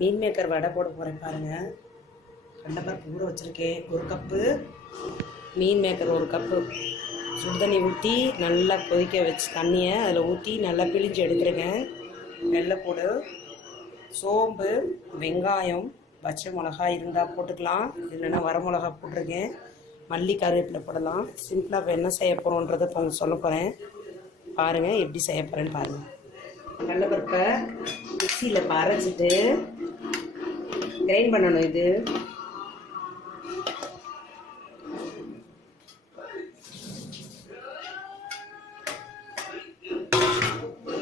மீன் maker வடை போட போகிறேன் பாருங்கள் கடலப்பருப்பு ஊற வச்சுருக்கேன். ஒரு கப்பு மீன் மேக்கர் ஒரு கப்பு சுடு தண்ணி ஊற்றி நல்லா கொதிக்க வச்சு தண்ணியை அதில் ஊற்றி நல்லா பிழிஞ்சு எடுத்துருக்கேன் வெள்ளைப்பூடு சோம்பு வெங்காயம் பச்சை மிளகாய் இருந்தால் போட்டுக்கலாம். இல்லைன்னா வர மிளகா போட்டிருக்கேன். மல்லி கருவேப்பிலை போடலாம். சிம்பிளாக இப்போ என்ன செய்ய போகிறோன்றதை இப்போ சொல்ல போகிறேன் பாருங்கள் எப்படி செய்ய போகிறேன்னு பாருங்கள் கடலப்பருப்பை மிக்சியில் பரைச்சிட்டு கிரைண்ட் பண்ணணும் இது.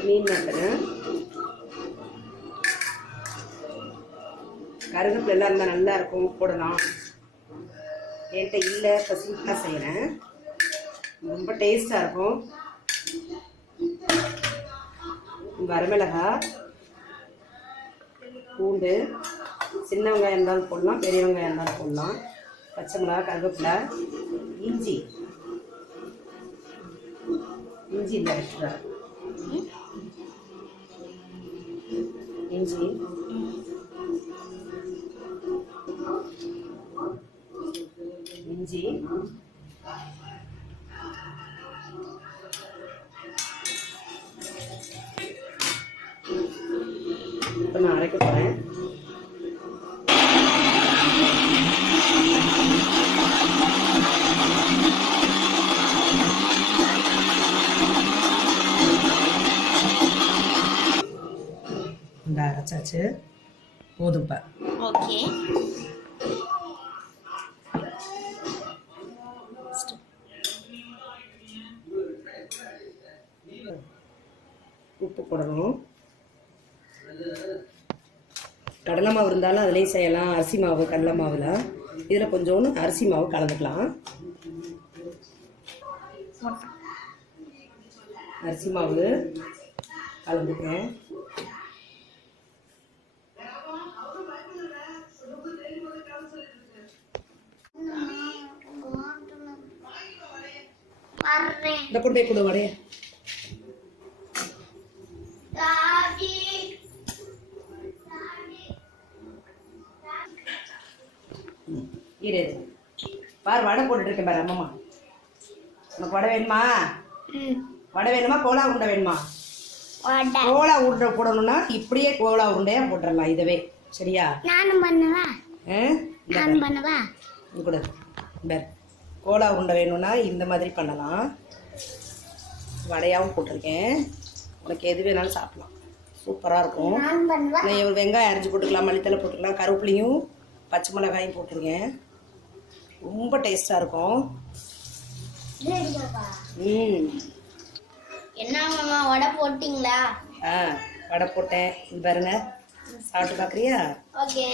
மீன் மாட்டுறேன் கருவேப்பிலை எல்லாம் இருந்தால் நல்லா இருக்கும். போடலாம். என்கிட்ட இல்லை இப்போ சிம்பிளாக செய்கிறேன் ரொம்ப டேஸ்ட்டாக இருக்கும். வரமிளகா பூண்டு சின்ன வெங்காயம் இருந்தாலும் போடலாம் பெரிய வெங்காயம் இருந்தாலும் போடலாம். பச்சை மிளகா கருவேப்பிலை இஞ்சி. இஞ்சி இந்த எக்ஸ்ட்ரா இஞ்சி. இஞ்சி. இப்போ நான் அரைக்க அரைச்சாச்சு போதும்ப்பா ஓகே. உப்பு போடணும். கடலை மாவு இருந்தாலும் அதுலேயும் செய்யலாம். அரிசி மாவு கடலை மாவில். இதில் கொஞ்சோண்டு அரிசி மாவு கலந்துக்கலாம். அரிசி மாவு கலந்துக்கிறேன் இந்த கொண்டு போய் கொடு வடைய இரு. பாரு வடை போட்டுட்டு இருக்கேன் பாரு அம்மம்மா. உனக்கு வடை வேணுமா? வடை வேணுமா? கோலா உருண்டை வேணுமா? கோலா உருண்டை போடணும்னா இப்படியே கோலா உருண்டையா போட்டுடலாம் இதவே. சரியா? நானும் பண்ணவா? நானும் பண்ணவா? கூட. பார். கோலா உருண்டை வேணும்னா இந்த மாதிரி பண்ணலாம். வடையாகவும் போட்டிருக்கேன். உனக்கு எது வேணாலும் சாப்பிடலாம். சூப்பராக இருக்கும். நான் ஒரு வெங்காயம் அரைச்சி போட்டுக்கலாம். மல்லித்தலை போட்டுக்கலாம். கருவேப்பிலையும் பச்சை மிளகாயும் போட்டிருக்கேன். ரொம்ப டேஸ்ட்டாக இருக்கும். ம். என்ன மாமா வடை போட்டிங்களா? ஆ வடை போட்டேன். இது பாருங்க. சாப்பிட்டு பார்க்குறியா ஓகே.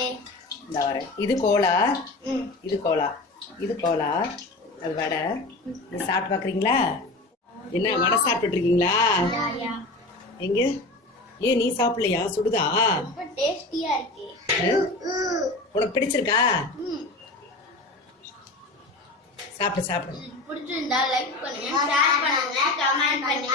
இந்த வரேன். இது கோலா. ம். இது கோலா. இது கோலா. அது வடை இது சாப்பிட்டு பார்க்குறீங்களா என்ன வடை சாப்பிட்டுட்டு இருக்கீங்களா எங்க? ஏன் நீ சாப்பிடலையா? சுடுதா? உனக்கு பிடிச்சிருக்கா? ம். சாப்பிடு பிடிச்சிருந்தா லைக் பண்ணுங்க ஷேர் பண்ணுங்க கமெண்ட் பண்ணுங்க.